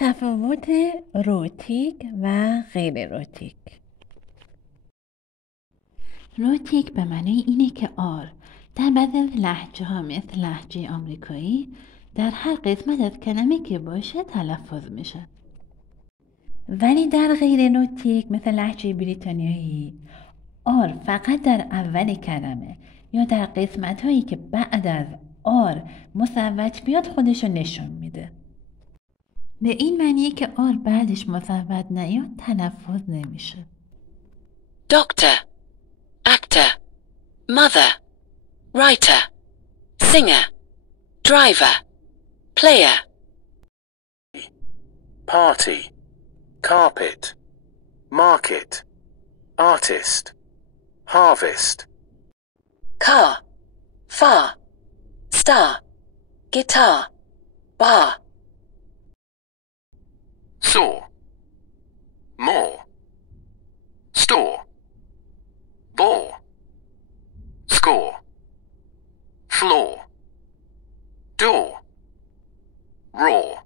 تفاوت روتیک و غیر روتیک. روتیک به معنی اینه که آر در بعضی از لهجه ها مثل لهجه آمریکایی در هر قسمت از کلمه که باشه تلفظ میشه. ولی در غیر روتیک مثل لهجه بریتانیایی آر فقط در اول کلمه یا در قسمت هایی که بعد از آر مصوت بیاد خودشو نشون میده. به این معنیه که آر بعدش مصوت نیاد تلفظ نمیشه. Doctor, actor, mother, writer, singer, driver, player. Party, carpet, market, artist, harvest. Car, far, star, guitar, bar. Saw, more, store, bore, score, floor, door, raw.